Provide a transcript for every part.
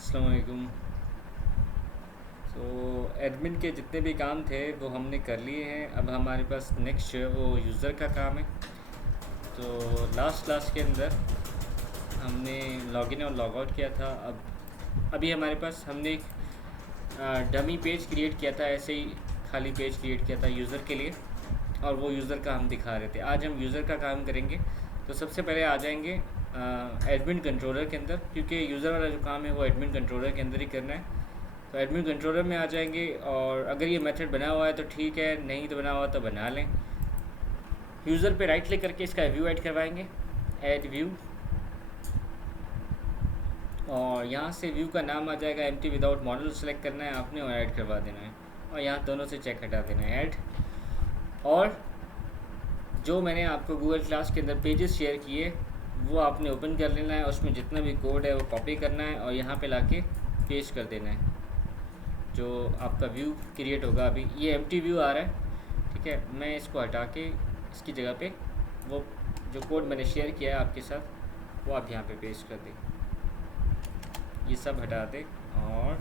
अस्सलाम वालेकुम। एडमिन के जितने भी काम थे वो हमने कर लिए हैं। अब हमारे पास नेक्स्ट जो है वो यूज़र का काम है। तो लास्ट क्लास के अंदर हमने लॉगिन और लॉग आउट किया था। अब अभी हमारे पास हमने एक डमी पेज क्रिएट किया था, ऐसे ही खाली पेज क्रिएट किया था यूज़र के लिए, और वो यूज़र का हम दिखा रहे थे। आज हम यूज़र का काम करेंगे। तो सबसे पहले आ जाएंगे एडमिन कंट्रोलर के अंदर, क्योंकि यूज़र वाला जो काम है वो एडमिन कंट्रोलर के अंदर ही करना है। तो एडमिन कंट्रोलर में आ जाएंगे, और अगर ये मेथड बना हुआ है तो ठीक है, नहीं तो बना हुआ तो बना लें। यूज़र पे राइट क्लिक करके इसका व्यू ऐड करवाएंगे, ऐड व्यू, और यहाँ से व्यू का नाम आ जाएगा एम्प्टी विदाउट मॉडल। सेलेक्ट करना है आपने और ऐड करवा देना है, और यहाँ दोनों से चेक हटा देना है, ऐड। और जो मैंने आपको गूगल क्लास के अंदर पेजेस शेयर किए वो आपने ओपन कर लेना है, उसमें जितना भी कोड है वो कॉपी करना है और यहाँ पे लाके पेस्ट कर देना है। जो आपका व्यू क्रिएट होगा, अभी ये एम्प्टी व्यू आ रहा है, ठीक है। मैं इसको हटा के इसकी जगह पे वो जो कोड मैंने शेयर किया है आपके साथ वो आप यहाँ पे पेस्ट कर दें। ये सब हटा दें और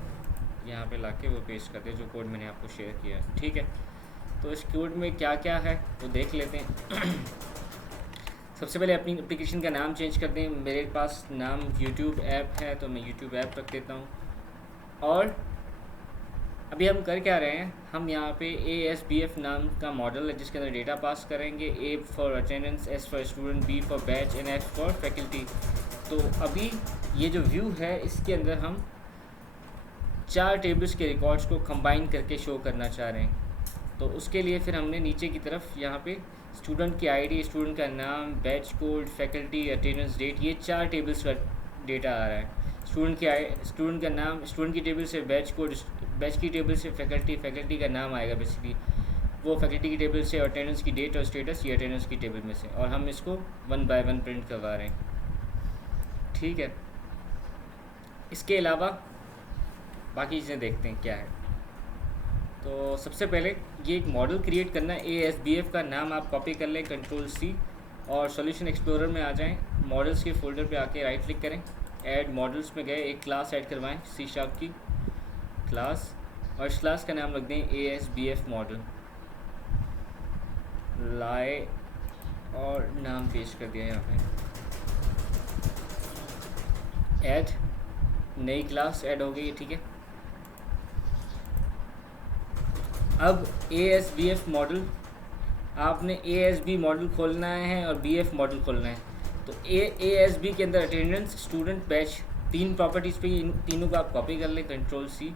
यहाँ पे लाके वो पेस्ट कर दें जो कोड मैंने आपको शेयर किया है, ठीक है। तो इस कोड में क्या क्या है वो देख लेते हैं। सबसे पहले अपनी एप्लीकेशन का नाम चेंज कर दें। मेरे पास नाम यूट्यूब ऐप है तो मैं यूट्यूब ऐप रख देता हूँ। और अभी हम कर क्या रहे हैं, हम यहाँ पे ASBF नाम का मॉडल है जिसके अंदर डेटा पास करेंगे। A for attendance, S for student, B for batch and F for faculty. तो अभी ये जो व्यू है इसके अंदर हम 4 टेबल्स के रिकॉर्ड्स को कंबाइन करके शो करना चाह रहे हैं। तो उसके लिए फिर हमने नीचे की तरफ यहाँ पे स्टूडेंट की आईडी, स्टूडेंट का नाम, batch code, faculty, attendance date, ये 4 टेबल्स का डेटा आ रहा है। स्टूडेंट का नाम, स्टूडेंट की टेबल से बैच कोड, बैच की टेबल से फैकल्टी का नाम आएगा बेसिकली, वो फैकल्टी की टेबल से अटेंडेंस की डेट और स्टेटस, ये अटेंडेंस की टेबल में से, और हम इसको 1 बाय 1 प्रिंट करवा रहे हैं, ठीक है। इसके अलावा बाकी चीज़ें देखते हैं क्या है। तो सबसे पहले ये एक मॉडल क्रिएट करना है। ASBF का नाम आप कॉपी कर लें, Ctrl+C, और सॉल्यूशन एक्सप्लोरर में आ जाएं, मॉडल्स के फोल्डर पे आके राइट क्लिक करें, ऐड मॉडल्स में गए, एक क्लास ऐड करवाएं, C# की क्लास, और इस क्लास का नाम रख दें ASBF मॉडल लाए, और नाम पेश कर दिया यहाँ पे, ऐड, नई क्लास ऐड हो गई, ठीक है। अब ASBF मॉडल, आपने ASB मॉडल खोलना है और BF मॉडल खोलना है। तो ASB के अंदर अटेंडेंस, स्टूडेंट, बैच, 3 प्रॉपर्टीज़ पे इन तीनों को आप कॉपी कर लें, Ctrl+C,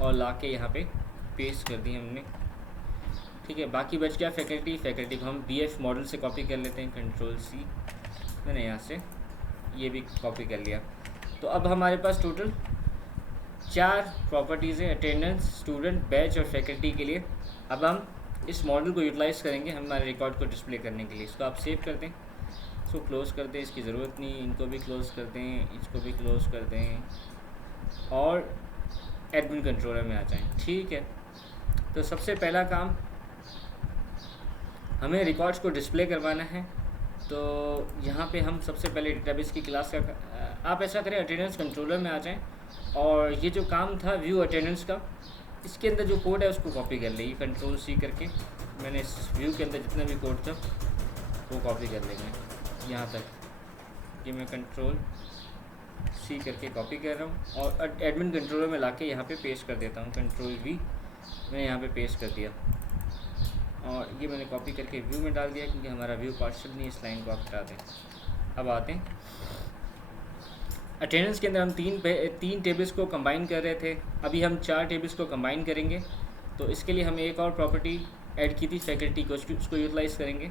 और ला के यहाँ पे पेस्ट कर दी हमने, ठीक है। बाकी बच गया फैकल्टी को हम BF मॉडल से कॉपी कर लेते हैं, Ctrl+C, मैंने यहाँ से ये भी कॉपी कर लिया। तो अब हमारे पास टोटल 4 प्रॉपर्टीज़ हैं, अटेंडेंस, स्टूडेंट, बैच और फैकल्टी के लिए। अब हम इस मॉडल को यूटिलाइज़ करेंगे हमारे रिकॉर्ड को डिस्प्ले करने के लिए। इसको आप सेव कर दें, इसको क्लोज़ कर दें, इसकी ज़रूरत नहीं, इनको भी क्लोज़ कर दें, इसको भी क्लोज़ कर दें, और एडमिन कंट्रोलर में आ जाएं, ठीक है। तो सबसे पहला काम, हमें रिकॉर्ड्स को डिस्प्ले करवाना है। तो यहाँ पे हम सबसे पहले डेटाबेस की क्लास का, आप ऐसा करें अटेंडेंस कंट्रोलर में आ जाएं, और ये जो काम था व्यू अटेंडेंस का, इसके अंदर जो कोड है उसको कॉपी कर लेंगे, Ctrl+C करके मैंने इस व्यू के अंदर जितना भी कोड था वो कॉपी कर लेंगे यहाँ तक। ये मैं Ctrl+C करके कॉपी कर रहा हूँ, और एडमिन कंट्रोलर में लाके यहाँ पे पेस्ट कर देता हूँ, Ctrl+V, मैंने यहाँ पे पेस्ट कर दिया, और ये मैंने कॉपी करके व्यू में डाल दिया, क्योंकि हमारा व्यू पार्शियल नहीं, इस लाइन को आप हटा दें। अब आते हैं अटेंडेंस के अंदर, हम 3 टेबल्स को कंबाइन कर रहे थे, अभी हम 4 टेबल्स को कंबाइन करेंगे। तो इसके लिए हम एक और प्रॉपर्टी ऐड की थी, फैकल्टी को, उसको यूटिलाइज़ करेंगे,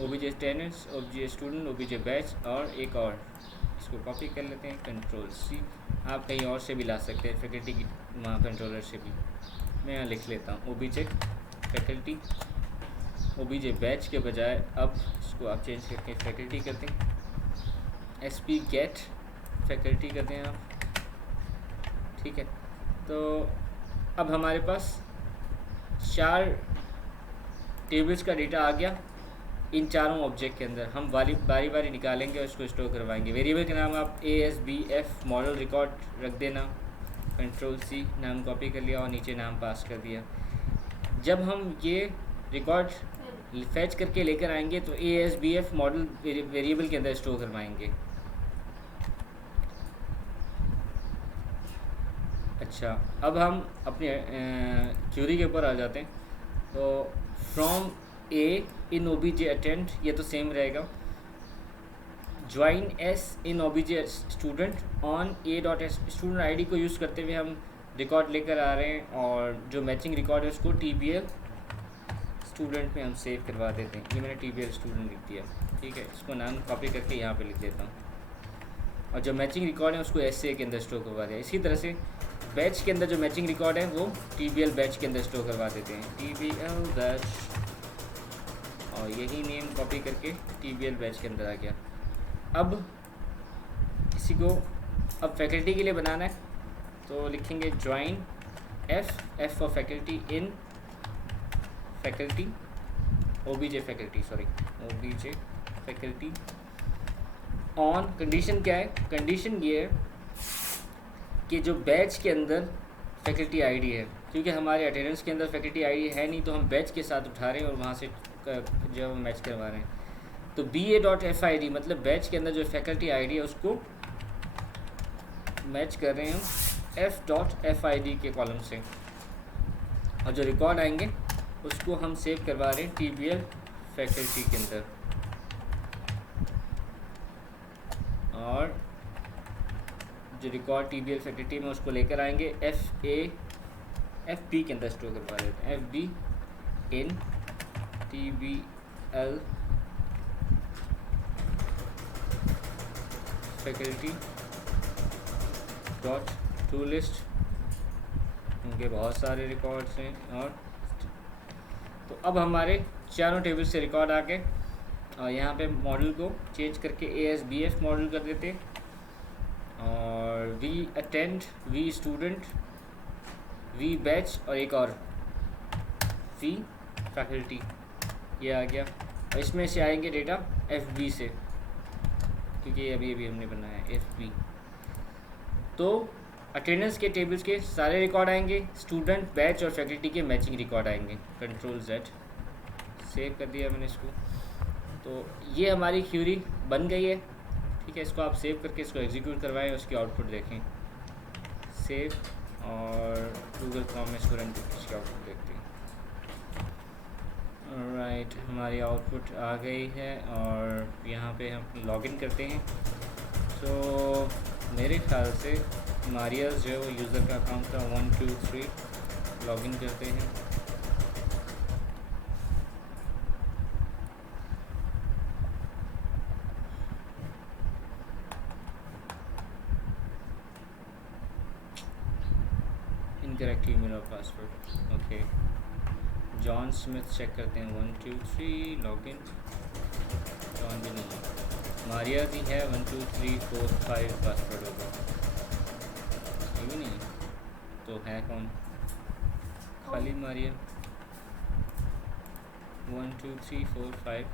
OBJ attendance, OBJ student, OBJ batch, और एक और, इसको कॉपी कर लेते हैं, Ctrl+C। आप कहीं और से भी ला सकते हैं, फैकल्टी की वहाँ कंट्रोलर से भी, मैं यहाँ लिख लेता हूँ OBJ फैकल्टी, OBJ बैच के बजाय अब इसको आप चेंज करके फैकल्टी करते हैं, SP गेट फैकल्टी करते हैं आप, ठीक है। तो अब हमारे पास 4 टेबल्स का डेटा आ गया, इन चारों ऑब्जेक्ट के अंदर हम बारी बारी निकालेंगे और इसको स्टोर करवाएंगे। वेरिएबल का नाम आप ASBF मॉडल रिकॉर्ड रख देना, Ctrl+C, नाम कॉपी कर लिया और नीचे नाम पास कर दिया। जब हम ये रिकॉर्ड फैच करके लेकर आएंगे तो ASBF मॉडल वेरिएबल के अंदर स्टोर करवाएंगे। अच्छा, अब हम अपने क्यूरी के ऊपर आ जाते हैं। तो from A in OBJ attend, ये तो सेम रहेगा। Join S in OBJ student on A.S, student ID को यूज़ करते हुए हम रिकॉर्ड लेकर आ रहे हैं और जो मैचिंग रिकॉर्ड है उसको TBL स्टूडेंट में हम सेव करवा देते हैं। ये मैंने TBL स्टूडेंट लिख दिया, ठीक है। इसको नाम कॉपी करके यहाँ पे लिख देता हूँ और जो मैचिंग रिकॉर्ड है उसको SA के अंदर स्टोर करवा दिया। इसी तरह से बैच के अंदर जो मैचिंग रिकॉर्ड है वो TBL बैच के अंदर स्टोर करवा देते हैं, TBL बैच, और यही नेम कॉपी करके TBL बैच के अंदर आ गया। अब इसी को अब फैकल्टी के लिए बनाना है तो लिखेंगे join F for faculty in faculty OBJ faculty on. Condition क्या है? कंडीशन ये है कि जो बैच के अंदर फैकल्टी आईडी है, क्योंकि हमारे अटेंडेंस के अंदर फैकल्टी आईडी है नहीं, तो हम बैच के साथ उठा रहे हैं और वहाँ से जो हम मैच करवा रहे हैं। तो BA.FID मतलब बैच के अंदर जो फैकल्टी आईडी है उसको मैच कर रहे हैं हम F.FID के कॉलम से, और जो रिकॉर्ड आएंगे उसको हम सेव करवा रहे हैं TBL फैकल्टी के अंदर, और जो रिकॉर्ड TBL फैकल्टी में उसको लेकर आएंगे FB के अंदर स्टोर करवा देते हैं, FB in TBL faculty dot to list. उनके बहुत सारे रिकॉर्ड्स हैं। और तो अब हमारे चारों टेबल से रिकॉर्ड आ गए और यहाँ पे मॉडल को चेंज करके ASBF मॉडल कर देते, और v attend, v student, v batch और एक और वी फैकल्टी, ये आ गया। और इसमें से आएंगे डेटा FB से, क्योंकि अभी हमने बनाया है FB। तो अटेंडेंस के टेबल्स के सारे रिकॉर्ड आएंगे, स्टूडेंट, बैच और फैकल्टी के मैचिंग रिकॉर्ड आएंगे। Ctrl+Z, सेव कर दिया मैंने इसको। तो ये हमारी क्यूरी बन गई है, ठीक है। इसको आप सेव करके इसको एग्जीक्यूट करवाएं, उसकी आउटपुट देखें। सेव और गूगल क्रोम में इसको रन करके इसकी आउटपुट देखते हैं। राइट, हमारी आउटपुट आ गई है और यहाँ पे हम लॉगिन करते हैं। तो मेरे ख्याल से मारियाज जो यूज़र का अकाउंट था 1 2 3, लॉगिन करते हैं। इनकरेक्ट ईमेल और password, okay. John Smith check करते हैं, 1 2 3 लॉगिन। जॉन भी नहीं है, मारिया जी है, 1 2 3 4 5 पासवर्ड होगा, ये भी नहीं तो है कौन? खाली मारिया। 1 2 3 4 5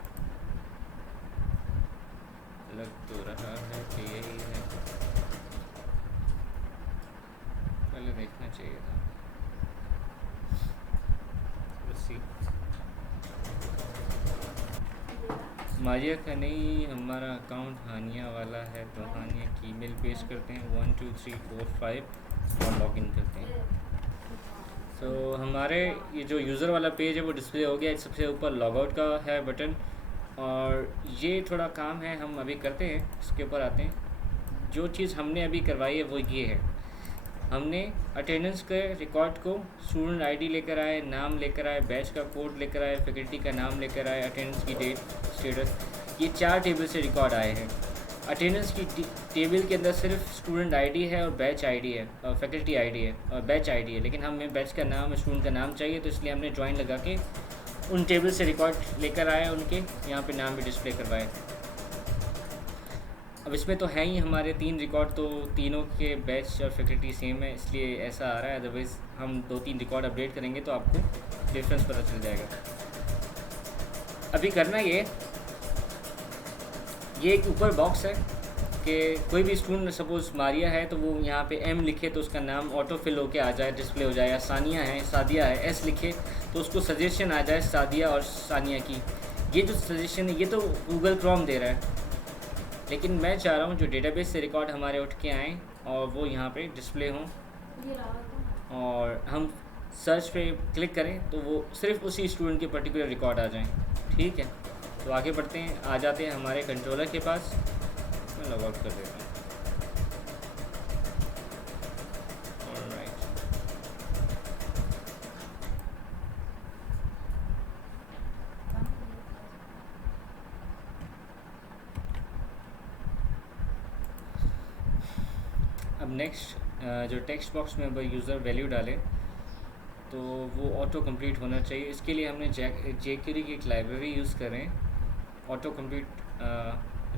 लग तो रहा है कि यही है, पहले देखना चाहिए था। मारिया का नहीं, हमारा अकाउंट हानिया वाला है, तो हानिया की ईमेल पेस्ट करते हैं 1 2 3 4 5 और लॉगिन करते हैं। तो हमारे ये जो यूज़र वाला पेज है वो डिस्प्ले हो गया। सबसे ऊपर लॉगआउट का है बटन, और ये थोड़ा काम है हम अभी करते हैं, इसके ऊपर आते हैं। जो चीज़ हमने अभी करवाई है वो ये है, हमने अटेंडेंस के रिकॉर्ड को स्टूडेंट आईडी लेकर आए, नाम लेकर आए, बैच का कोड लेकर आए, फैकल्टी का नाम लेकर आए, अटेंडेंस की डेट, स्टेटस, ये 4 टेबल से रिकॉर्ड आए हैं। अटेंडेंस की टेबल के अंदर सिर्फ स्टूडेंट आईडी है और बैच आईडी है और फैकल्टी आईडी है और बैच आईडी है, लेकिन हमें बैच का नाम, स्टूडेंट का नाम चाहिए, तो इसलिए हमने ज्वाइन लगा के उन टेबल से रिकॉर्ड लेकर आए, उनके यहाँ पे नाम भी डिस्प्ले करवाए। अब इसमें तो है ही हमारे 3 रिकॉर्ड, तो तीनों के बैच और फैकल्टी सेम है, इसलिए ऐसा आ रहा है। अदरवाइज़ हम 2-3 रिकॉर्ड अपडेट करेंगे तो आपको डिफरेंस पता चल जाएगा। अभी करना ये एक ऊपर बॉक्स है कि कोई भी स्टूडेंट सपोज मारिया है तो वो यहाँ पे एम लिखे तो उसका नाम ऑटो फिल होके आ जाए, डिस्प्ले हो जाए। या सानिया है, सादिया है, एस लिखे तो उसको सजेशन आ जाए सादिया और सानिया की। ये जो सजेशन है ये तो गूगल क्रोम दे रहा है, लेकिन मैं चाह रहा हूँ जो डेटाबेस से रिकॉर्ड हमारे उठ के आएँ और वो यहाँ पे डिस्प्ले हों, और हम सर्च पे क्लिक करें तो वो सिर्फ उसी स्टूडेंट के पर्टिकुलर रिकॉर्ड आ जाएं। ठीक है, तो आगे बढ़ते हैं, आ जाते हैं हमारे कंट्रोलर के पास। मैं लॉग आउट कर देता हूँ। ऑलराइट, अब नेक्स्ट जो टेक्स्ट बॉक्स में अब यूज़र वैल्यू डाले तो वो ऑटो कंप्लीट होना चाहिए। इसके लिए हमने जेक्यूरी की एक लाइब्रेरी यूज़ करें, ऑटो कंप्लीट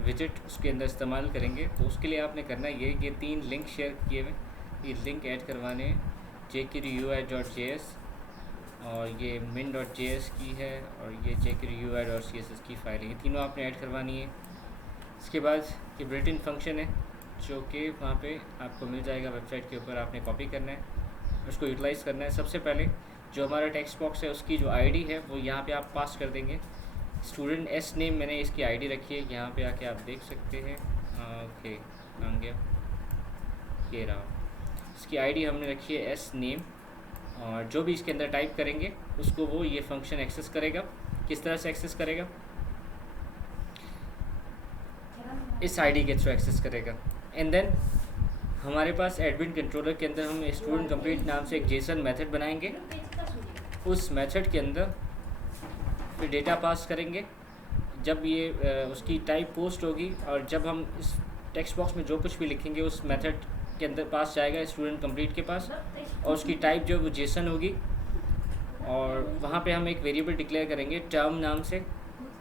विजिट, उसके अंदर इस्तेमाल करेंगे। तो उसके लिए आपने करना ये 3 लिंक शेयर किए हुए, ये लिंक ऐड करवाने हैं। jQuery.ui.js और ये min.js की है, और ये jQuery.ui.css की फाइल है, ये तीनों आपने ऐड करवानी है। इसके बाद ये बिल्ट-इन फंक्शन है जो कि वहाँ पे आपको मिल जाएगा वेबसाइट के ऊपर, आपने कॉपी करना है, उसको यूटिलाइज़ करना है। सबसे पहले जो हमारा टेक्स्ट बॉक्स है उसकी जो आईडी है वो यहाँ पे आप पास कर देंगे। स्टूडेंट एस नेम मैंने इसकी आईडी रखी है, यहाँ पे आके आप देख सकते हैं। ओके, आ गया, ये रहा, इसकी आईडी हमने रखी है एस नेम, और जो भी इसके अंदर टाइप करेंगे उसको वो ये फंक्शन एक्सेस करेगा। किस तरह से एक्सेस करेगा? इस आईडी के थ्रू एक्सेस करेगा। एंड देन हमारे पास एडमिन कंट्रोलर के अंदर हम स्टूडेंट कंप्लीट नाम से एक जेसन मेथड बनाएंगे। उस मेथड के अंदर फिर डेटा पास करेंगे। जब ये उसकी टाइप पोस्ट होगी और जब हम इस टेक्स्ट बॉक्स में जो कुछ भी लिखेंगे उस मेथड के अंदर पास जाएगा स्टूडेंट कंप्लीट के पास, और उसकी टाइप जो वो जेसन होगी। और वहाँ पे हम एक वेरिएबल डिक्लेयर करेंगे टर्म नाम से।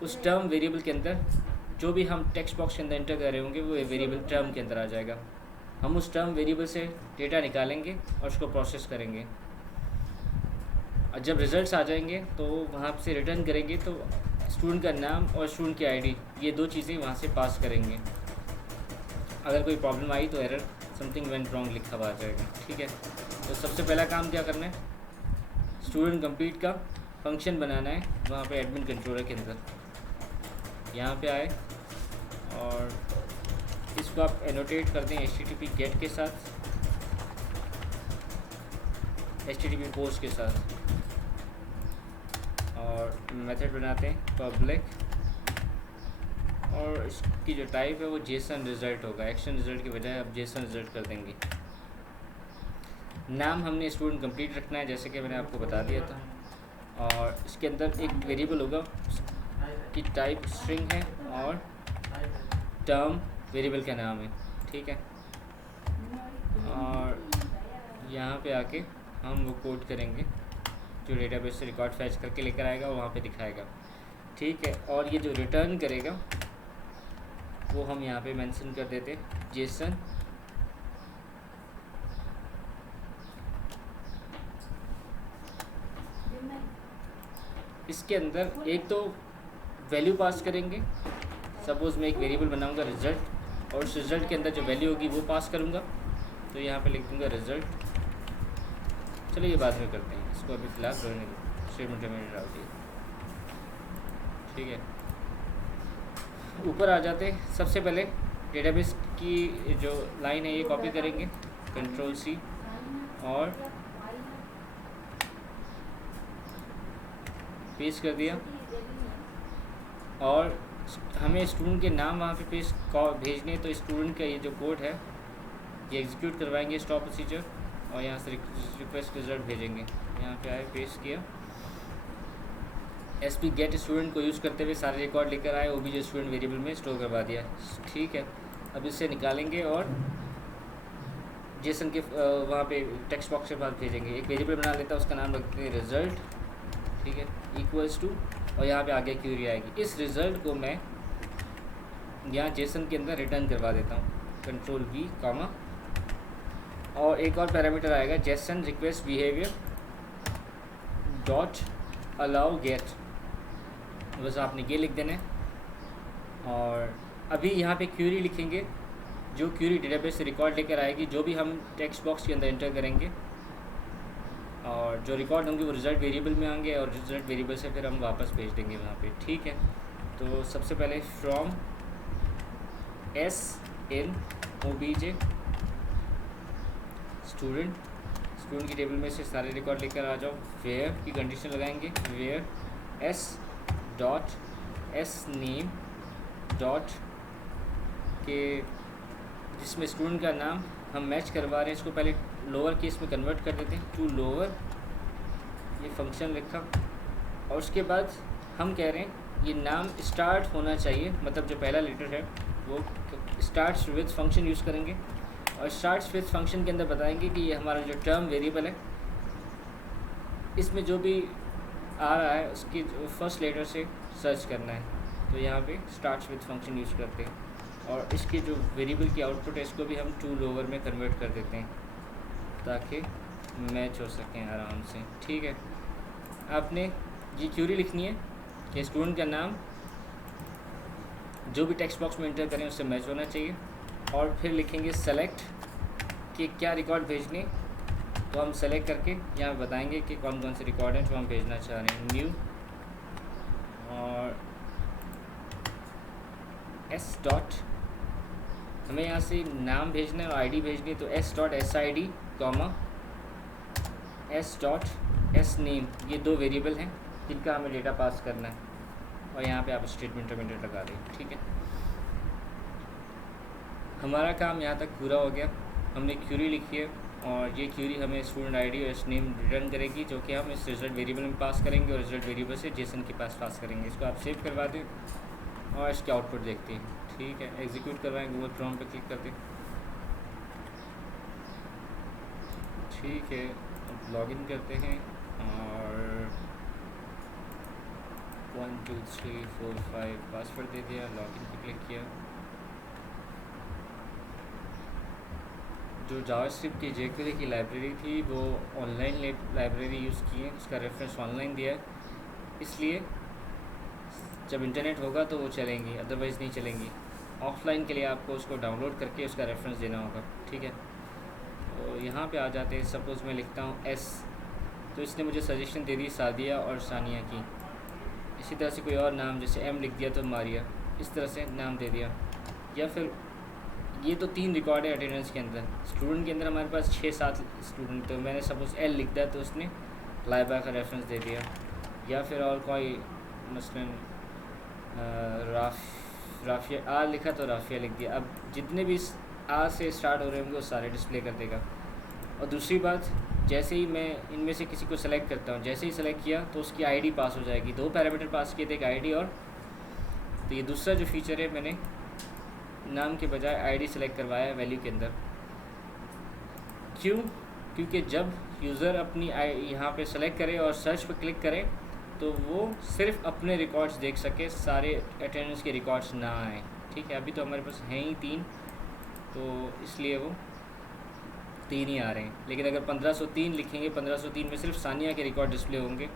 उस टर्म वेरिएबल के अंदर जो भी हम टेक्स्ट बॉक्स के अंदर एंटर कर रहे होंगे वो वेरिएबल टर्म के अंदर आ जाएगा। हम उस टर्म वेरिएबल से डेटा निकालेंगे और उसको प्रोसेस करेंगे, और जब रिज़ल्ट्स आ जाएंगे तो वहाँ से रिटर्न करेंगे। तो स्टूडेंट का नाम और स्टूडेंट की आईडी, ये 2 चीज़ें वहाँ से पास करेंगे। अगर कोई प्रॉब्लम आई तो एरर समथिंग वेंट रॉन्ग लिखा हुआ आ जाएगा। ठीक है, तो सबसे पहला काम क्या करना है, स्टूडेंट कंप्लीट का फंक्शन बनाना है वहाँ पे एडमिन कंट्रोलर के अंदर। यहाँ पे आए और इसको आप एनोटेट कर दें HTTP गेट के साथ, HTTP पोस्ट के साथ, और मेथड बनाते हैं पब्लिक, और इसकी जो टाइप है वो जेसन रिज़ल्ट होगा। एक्शन रिज़ल्ट की बजाय आप जेसन रिज़ल्ट कर देंगे। नाम हमने स्टूडेंट कंप्लीट रखना है जैसे कि मैंने आपको बता दिया था, और इसके अंदर एक वेरिएबल होगा कि टाइप स्ट्रिंग है और टर्म वेरिएबल का नाम है। ठीक है, और यहाँ पे आके हम वो कोड करेंगे जो डेटाबेस से रिकॉर्ड फैच करके लेकर आएगा और वहाँ पे दिखाएगा। ठीक है, और ये जो रिटर्न करेगा वो हम यहाँ पे मेंशन कर देते जेसन इसके अंदर एक तो वैल्यू पास करेंगे। सपोज़ मैं एक वेरिएबल बनाऊंगा रिज़ल्ट, और उस रिज़ल्ट के अंदर जो वैल्यू होगी वो पास करूंगा। तो यहाँ पे लिख दूंगा रिज़ल्ट। चलिए ये बाद में करते हैं, इसको अभी फ़िलहाल स्टेटमेंट में डाल दिए। ठीक है, ऊपर आ जाते सबसे पहले डेटाबेस की जो लाइन है ये कॉपी करेंगे, Ctrl+C, और पेस्ट कर दिया। और हमें स्टूडेंट के नाम वहाँ पे भेजने, तो स्टूडेंट का ये जो कोड है ये एग्जीक्यूट करवाएंगे स्टॉप प्रोसीजर, और यहाँ से रिक्वेस्ट रिजल्ट भेजेंगे। यहाँ पे आए, पेस्ट किया, SP गेट स्टूडेंट को यूज़ करते हुए सारे रिकॉर्ड लेकर आए, वो भी जो स्टूडेंट वेरिएबल में स्टोर करवा दिया। ठीक है, अब इससे निकालेंगे और जेसन के वहाँ पे टेक्स्ट बॉक्स के पास भेजेंगे। एक वेरिएबल बना लेता है, उसका नाम रखते हैं रिज़ल्ट। ठीक है, इक्वल्स टू, और यहाँ पे आगे क्यूरी आएगी। इस रिज़ल्ट को मैं यहाँ जेसन के अंदर रिटर्न करवा देता हूँ, Ctrl+V, कॉमा, और एक और पैरामीटर आएगा JSON request behaviour dot allow get. बस आपने ये लिख देना है। और अभी यहाँ पे क्यूरी लिखेंगे, जो क्यूरी डेटाबेस से रिकॉर्ड लेकर आएगी, जो भी हम टेक्स्ट बॉक्स के अंदर एंटर करेंगे, और जो रिकॉर्ड होंगे वो रिज़ल्ट वेरिएबल में आएंगे, और रिज़ल्ट वेरिएबल से फिर हम वापस भेज देंगे वहाँ पे। ठीक है, तो सबसे पहले from S in OBJ student की टेबल में से सारे रिकॉर्ड लेकर आ जाओ। वेयर की कंडीशन लगाएंगे, where s dot s name dot के, जिसमें स्टूडेंट का नाम हम मैच करवा रहे हैं, इसको पहले लोअर केस में कन्वर्ट कर देते हैं टू लोअर, ये फंक्शन लिखा। और उसके बाद हम कह रहे हैं ये नाम स्टार्ट होना चाहिए, मतलब जो पहला लेटर है वो स्टार्ट्स विद फंक्शन यूज़ करेंगे, और स्टार्ट्स विद फंक्शन के अंदर बताएंगे कि ये हमारा जो टर्म वेरिएबल है, इसमें जो भी आ रहा है उसकी फर्स्ट लेटर से सर्च करना है। तो यहाँ पे स्टार्ट्स विद फंक्शन यूज़ करते हैं, और इसकी जो वेरिएबल की आउटपुट है इसको भी हम टू लोअर में कन्वर्ट कर देते हैं ताकि मैच हो सकें आराम से। ठीक है, आपने ये क्यूरी लिखनी है कि स्टूडेंट का नाम जो भी टेक्स्ट बॉक्स में एंटर करें उससे मैच होना चाहिए, और फिर लिखेंगे सेलेक्ट कि क्या रिकॉर्ड भेजने, तो हम सेलेक्ट करके यहाँ बताएंगे कि कौन कौन से रिकॉर्ड हैं जो हम भेजना चाह रहे हैं। न्यू और एस डॉट, हमें यहाँ से नाम भेजना है और आईडी भेजनी है, तो S dot S I D comma S dot s name, ये दो वेरिएबल हैं जिनका हमें डेटा पास करना है, और यहाँ पे आप स्टेटमेंट लगा दें। ठीक है, हमारा काम यहाँ तक पूरा हो गया। हमने क्यूरी लिखी है, और ये क्यूरी हमें स्टूडेंट आईडी और इस नेम रिटर्न करेगी, जो कि हम इस रिजल्ट वेरिएबल में पास करेंगे, और रिजल्ट वेरिएबल से जेसन के पास करेंगे। इसको आप सेव करवा दें और इसके आउटपुट देखते हैं। ठीक है, एग्जीक्यूट करवाएं, गूगल क्रोम पे क्लिक कर दें। ठीक है, अब लॉगिन करते हैं, और 1 2 3 4 5 पासवर्ड दे दिया, लॉगिन पे क्लिक किया। जो जावास्क्रिप्ट की jQuery की लाइब्रेरी थी वो ऑनलाइन लाइब्रेरी यूज़ की है, उसका रेफरेंस ऑनलाइन दिया है, इसलिए जब इंटरनेट होगा तो वो चलेंगी, अदरवाइज़ नहीं चलेंगी। ऑफलाइन के लिए आपको उसको डाउनलोड करके उसका रेफरेंस देना होगा। ठीक है, तो यहाँ पे आ जाते हैं। सपोज़ मैं लिखता हूँ एस, तो इसने मुझे सजेशन दे दी सादिया और सानिया की। इसी तरह से कोई और नाम, जैसे एम लिख दिया तो मारिया, इस तरह से नाम दे दिया। या फिर ये तो 3 रिकॉर्ड है अटेंडेंस के अंदर, स्टूडेंट के अंदर हमारे पास 6-7 स्टूडेंट, तो मैंने सपोज़ एल लिख दिया तो उसने लाइबा का रेफरेंस दे दिया। या फिर और कोई मसलन राफिया आर लिखा तो राफिया लिख दिया। अब जितने भी आर से स्टार्ट हो रहे होंगे वो सारे डिस्प्ले कर देगा। और दूसरी बात, जैसे ही मैं इनमें से किसी को सेलेक्ट करता हूँ, जैसे ही सेलेक्ट किया तो उसकी आईडी पास हो जाएगी। 2 पैरामीटर पास किए थे, एक आईडी और, तो ये दूसरा जो फीचर है, मैंने नाम के बजाय आईडी सेलेक्ट करवाया है वैल्यू के अंदर। क्यों? क्योंकि जब यूज़र अपनी यहाँ पे सेलेक्ट करे और सर्च पर क्लिक करे तो वो सिर्फ अपने रिकॉर्ड्स देख सके, सारे अटेंडेंस के रिकॉर्ड्स ना आए। ठीक है, अभी तो हमारे पास हैं ही 3, तो इसलिए वो 3 ही आ रहे हैं। लेकिन अगर 1503 लिखेंगे, 1503 में सिर्फ सानिया के रिकॉर्ड डिस्प्ले होंगे,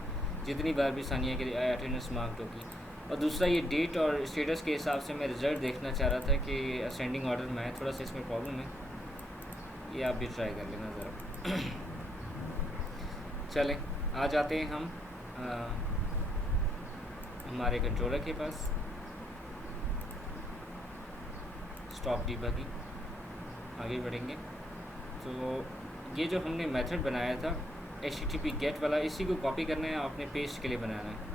जितनी बार भी सानिया की अटेंडेंस मार्क्ड होगी। और दूसरा, ये डेट और स्टेटस के हिसाब से मैं रिज़ल्ट देखना चाह रहा था कि असेंडिंग ऑर्डर में है, थोड़ा सा इसमें प्रॉब्लम है, ये आप भी ट्राई कर लेना ज़रा। चलें, आ जाते हैं हम हमारे कंट्रोलर के पास, स्टॉप डीबगिंग, आगे बढ़ेंगे। तो ये जो हमने मेथड बनाया था HTTP गेट वाला, इसी को कॉपी करना है, आपने पेस्ट के लिए बनाना है।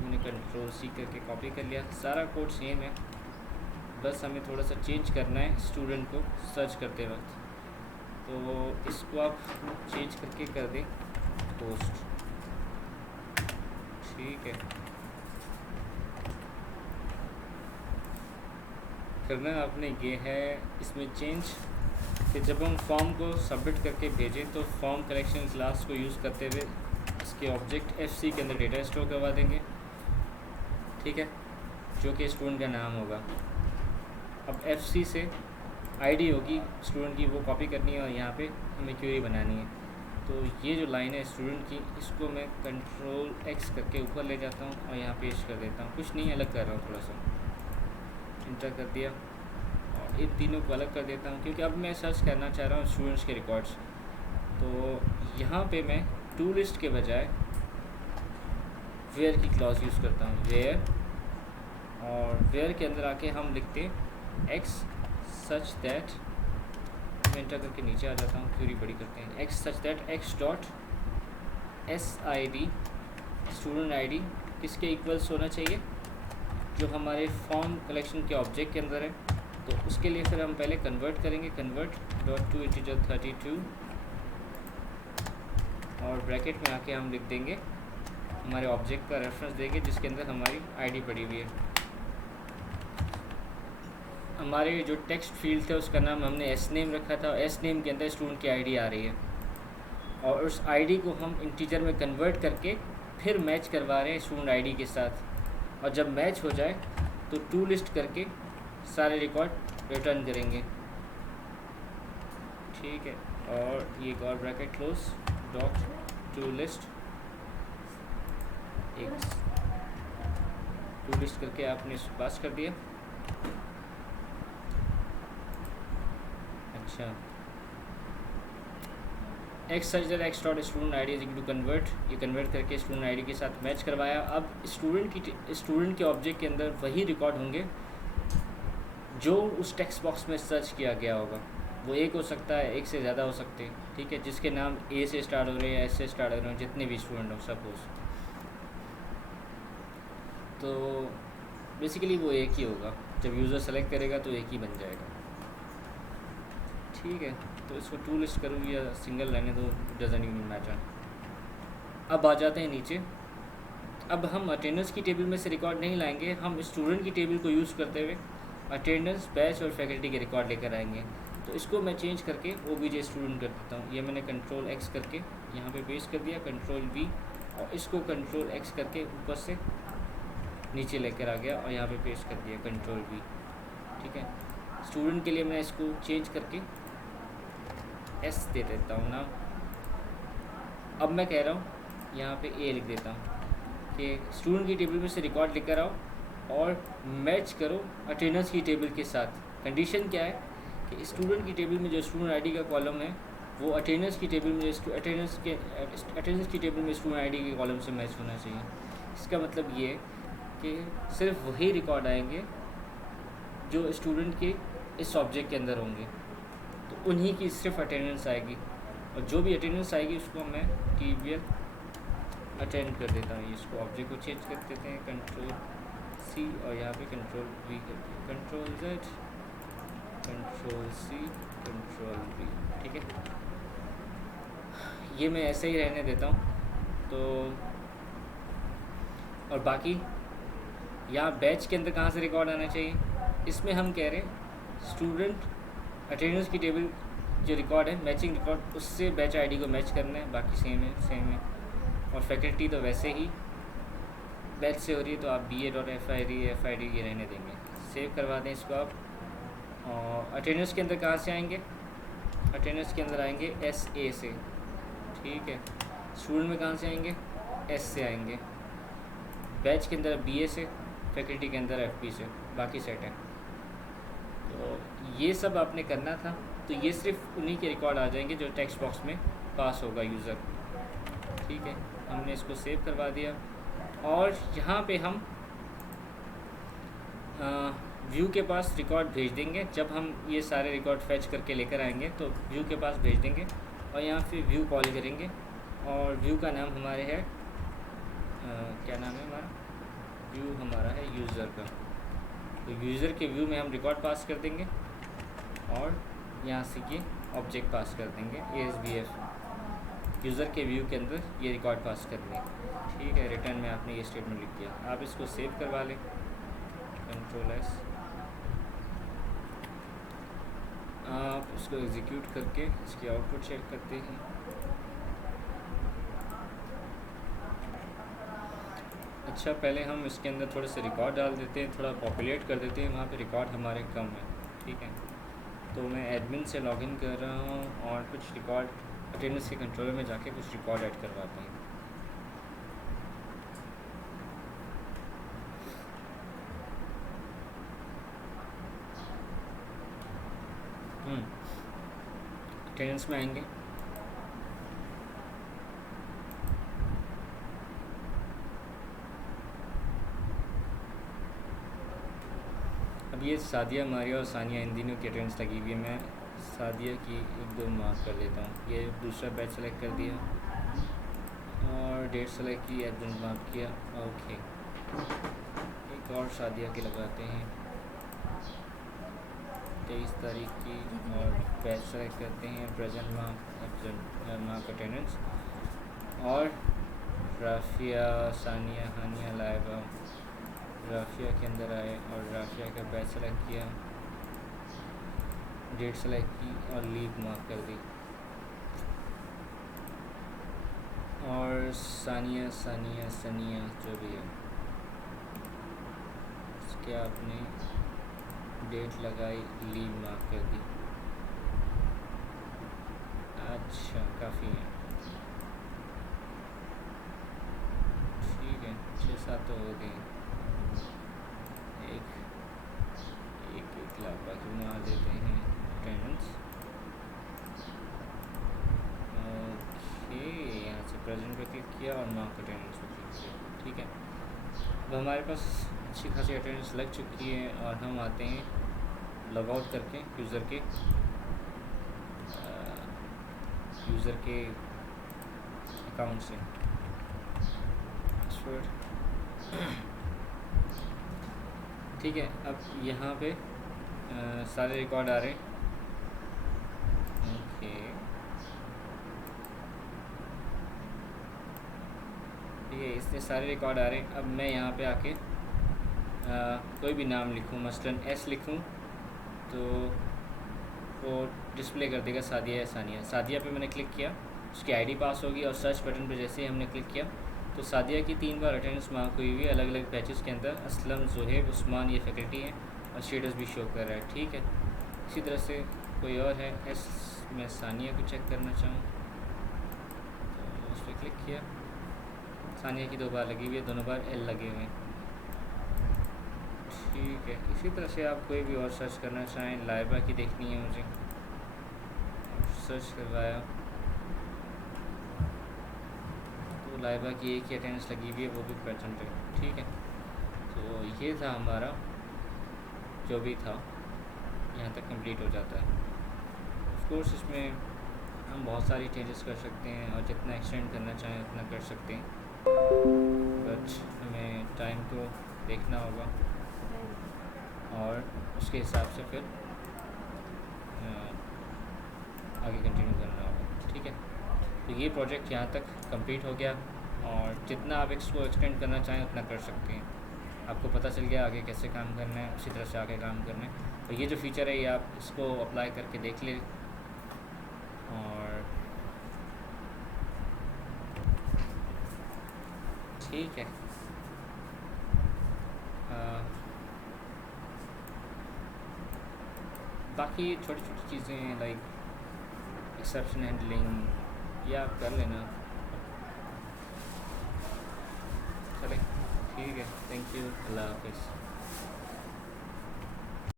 मैंने कंट्रोल C करके कॉपी कर लिया, सारा कोड सेम है, बस हमें थोड़ा सा चेंज करना है स्टूडेंट को सर्च करते वक्त। तो इसको आप चेंज करके कर दें पोस्ट। ठीक है, करना आपने ये है इसमें चेंज कि जब हम फॉर्म को सबमिट करके भेजें तो फॉर्म कलेक्शन क्लास को यूज़ करते हुए इसके ऑब्जेक्ट FC के अंदर डेटा स्टोर करवा देंगे। ठीक है, जो कि स्टूडेंट का नाम होगा। अब FC से ID होगी स्टूडेंट की, वो कॉपी करनी है और यहाँ पे हमें क्वेरी बनानी है। तो ये जो लाइन है स्टूडेंट की, इसको मैं कंट्रोल एक्स करके ऊपर ले जाता हूँ और यहाँ पेस्ट कर देता हूँ। कुछ नहीं, अलग कर रहा हूँ, थोड़ा सा इंटर कर दिया और इन तीनों को अलग कर देता हूँ, क्योंकि अब मैं सर्च करना चाह रहा हूँ स्टूडेंट्स के रिकॉर्ड्स। तो यहाँ पे मैं टू लिस्ट के बजाय वेयर की क्लॉज यूज़ करता हूँ, वेयर, और वेयर के अंदर आके हम लिखते हैं एक्स सच दैट, मैं इंटर करके नीचे आ जाता हूँ, क्वेरी बड़ी करते हैं, x such that x dot S I D, student I D किसके इक्वल्स होना चाहिए, जो हमारे फॉर्म कलेक्शन के ऑब्जेक्ट के अंदर है। तो उसके लिए फिर हम पहले कन्वर्ट करेंगे, कन्वर्ट डॉट टू इंटीजर 32, और ब्रैकेट में आके हम लिख देंगे हमारे ऑब्जेक्ट का रेफरेंस देंगे जिसके अंदर हमारी आईडी पड़ी हुई है। हमारे जो टेक्स्ट फील्ड थे उसका नाम हमने एस नेम रखा था, और एस नेम के अंदर स्टूडेंट की आईडी आ रही है, और उस आईडी को हम इंटीजर में कन्वर्ट करके फिर मैच करवा रहे हैं स्टूडेंट आईडी के साथ। और जब मैच हो जाए तो टू लिस्ट करके सारे रिकॉर्ड रिटर्न करेंगे, ठीक है। और ये एक और bracket close dot to list x, to list करके आपने इसको पास कर दिया। अच्छा, x such that x dot student I D is equal to convert, ये कन्वर्ट करके स्टूडेंट आई डी के साथ मैच करवाया। अब स्टूडेंट के ऑब्जेक्ट के अंदर वही रिकॉर्ड होंगे जो उस टेक्स्ट बॉक्स में सर्च किया गया होगा। वो एक हो सकता है, एक से ज़्यादा हो सकते हैं, ठीक है, जिसके नाम ए से स्टार्ट हो रहे हैं या एस से स्टार्ट हो रहे हैं, जितने भी स्टूडेंट हो सपोज। तो बेसिकली वो एक ही होगा, जब यूज़र सेलेक्ट करेगा तो एक ही बन जाएगा, ठीक है। तो इसको टू लिस्ट करूँ या सिंगल रहने दो, डजंट इवन मैटर। अब आ जाते हैं नीचे। अब हम अटेंडेंस की टेबल में से रिकॉर्ड नहीं लाएंगे, हम स्टूडेंट की टेबल को यूज़ करते हुए अटेंडेंस, बैच और फैकल्टी के रिकॉर्ड लेकर आएंगे। तो इसको मैं चेंज करके OBJ स्टूडेंट कर देता हूँ। ये मैंने कंट्रोल एक्स करके यहाँ पे पेस्ट कर दिया, कंट्रोल V, और इसको कंट्रोल एक्स करके ऊपर से नीचे लेकर आ गया और यहाँ पे पेस्ट कर दिया, कंट्रोल V, ठीक है। स्टूडेंट के लिए मैं इसको चेंज करके S दे देता हूँ नाम। अब मैं कह रहा हूँ यहाँ पे A लिख देता हूँ कि स्टूडेंट की टेबल में से रिकॉर्ड लेकर आओ और मैच करो अटेंडेंस की टेबल के साथ। कंडीशन क्या है कि स्टूडेंट की टेबल में जो स्टूडेंट आईडी का कॉलम है वो अटेंडेंस की टेबल में अटेंडेंस की टेबल में स्टूडेंट आईडी के कॉलम से मैच होना चाहिए। इसका मतलब ये कि सिर्फ वही रिकॉर्ड आएंगे जो स्टूडेंट के इस ऑब्जेक्ट के अंदर होंगे, तो उन्हीं की सिर्फ अटेंडेंस आएगी, और जो भी अटेंडेंस आएगी उसको मैं TBL अटेंड कर देता हूँ। इसको ऑब्जेक्ट को चेंज कर देते हैं, कंट्रोल C और यहाँ पे कंट्रोल V कर दिया, control Z, control C, control V, ठीक है। ये मैं ऐसे ही रहने देता हूँ। तो और बाकी यहाँ बैच के अंदर कहाँ से रिकॉर्ड आना चाहिए, इसमें हम कह रहे हैं स्टूडेंट अटेंडेंस की टेबल जो रिकॉर्ड है मैचिंग रिकॉर्ड, उससे बैच आईडी को मैच करना है, बाकी सेम है। और फैकल्टी तो वैसे ही बैच से हो रही है तो आप BA.FID ये रहने देंगे। सेव करवा दें इसको आप। और अटेंडेंस के अंदर कहाँ से आएंगे, अटेंडेंस के अंदर आएंगे SA से, ठीक है। स्टूडेंट में कहाँ से आएंगे, S से आएंगे। बैच के अंदर BA से, फैकल्टी के अंदर FP से, बाकी सेट है। तो ये सब आपने करना था। तो ये सिर्फ उन्हीं के रिकॉर्ड आ जाएंगे जो टेक्स्ट बॉक्स में पास होगा यूज़र, ठीक है। हमने इसको सेव करवा दिया और यहाँ पे हम व्यू के पास रिकॉर्ड भेज देंगे। जब हम ये सारे रिकॉर्ड फैच करके लेकर आएंगे तो व्यू के पास भेज देंगे और यहाँ पे व्यू कॉल करेंगे, और व्यू का नाम हमारे है क्या नाम है हमारा, व्यू हमारा है यूज़र का। तो यूज़र के व्यू में हम रिकॉर्ड पास कर देंगे और यहाँ से ये ऑब्जेक्ट पास कर देंगे ASBF यूज़र के व्यू के अंदर ये रिकॉर्ड पास कर दें, ठीक है। रिटर्न में आपने ये स्टेटमेंट लिख दिया। आप इसको सेव करवा लें, कंट्रोल S, आप इसको एग्जीक्यूट करके इसकी आउटपुट चेक करते हैं। अच्छा, पहले हम इसके अंदर थोड़े से रिकॉर्ड डाल देते हैं, थोड़ा पॉपुलेट कर देते हैं, वहाँ पे रिकॉर्ड हमारे कम है, ठीक है। तो मैं एडमिन से लॉगिन कर रहा हूँ और कुछ रिकॉर्ड अटेंडेंस के कंट्रोलर में जाके कुछ रिकॉर्ड ऐड करवाता हूँ। अटेंडेंस में आएंगे, अब ये सादिया, मारिया और सानिया इन दिनों की अटेंडेंस लगी हुई है। मैं सादिया की 1-2 मार्क कर लेता हूँ। ये दूसरा बैच सेलेक्ट कर दिया और डेट सेलेक्ट की, एब्सेंट मार्क किया। ओके, एक और सादिया की लगाते हैं 23 तारीख की और बैच सेलेक्ट करते हैं, present mark, absent mark, attendance. और राफिया, सानिया, हानिया, लाइबा, राफिया के अंदर आए और राफिया का बैच सेलेक्ट किया, डेट सेलेक्ट की और लीव मार्क कर दी। और सानिया, सानिया, सनिया जो भी है उसके आपने डेट लगाई, लीव मार्क कर दी। अच्छा, काफ़ी है, ठीक है, 6-7 तो हो गए। एक लाख बाकी मार देते हैं अटेंडेंस। ओके, यहाँ से प्रेजेंट पे क्लिक किया और मार्क अटेंडेंस पे क्लिक किया, ठीक है। अब हमारे पास अच्छी खासी अटेंडेंस लग चुकी है और हम आते हैं लॉग आउट करके यूज़र के अकाउंट से पासवर्ड, ठीक है। अब यहाँ पे सारे रिकॉर्ड आ रहे हैं। ओके, ठीक है, इससे सारे रिकॉर्ड आ रहे हैं। अब मैं यहाँ पे आके कोई भी नाम लिखूँ, मसलन एस लिखूँ तो वो डिस्प्ले कर देगा सादिया या सानिया। सादिया पे मैंने क्लिक किया, उसकी आईडी पास होगी और सर्च बटन पे जैसे ही हमने क्लिक किया तो सादिया की 3 बार अटेंडेंस मार्क हुई हुई है अलग अलग बैचेस के अंदर। असलम, ज़ुहैब, उस्मान ये फैकल्टी हैं और स्टेटस भी शो कर रहा है, ठीक है। इसी तरह से कोई और है एस, मैं सानिया को चेक करना चाहूँ तो उस पर क्लिक किया, सानिया की 2 बार लगी हुई है, दोनों बार एल लगे हुए हैं, ठीक है। इसी तरह से आप कोई भी और सर्च करना चाहें, लाइबा की देखनी है मुझे, सर्च करवाया तो लाइबा की एक ही अटेंडेंस लगी हुई है, वो भी प्रेजेंट है, ठीक है। तो ये था हमारा जो भी था, यहाँ तक कंप्लीट हो जाता है। ऑफ कोर्स इसमें हम बहुत सारी चेंजेस कर सकते हैं और जितना एक्सटेंड करना चाहें उतना कर सकते हैं, बट हमें टाइम को देखना होगा और उसके हिसाब से फिर आगे कंटिन्यू करना होगा, ठीक है। तो ये प्रोजेक्ट यहाँ तक कंप्लीट हो गया और जितना आप इसको एक्सटेंड करना चाहें उतना कर सकते हैं। आपको पता चल गया आगे कैसे काम करना है, उसी तरह से आगे काम करना है। और ये जो फ़ीचर है ये आप इसको अप्लाई करके देख लें और ठीक है। बाकी छोटी छोटी चीज़ें लाइक एक्सेप्शन हैंडलिंग ये आप कर लेना। चलें, ठीक है, थैंक यू, अल्लाह हाफिज़।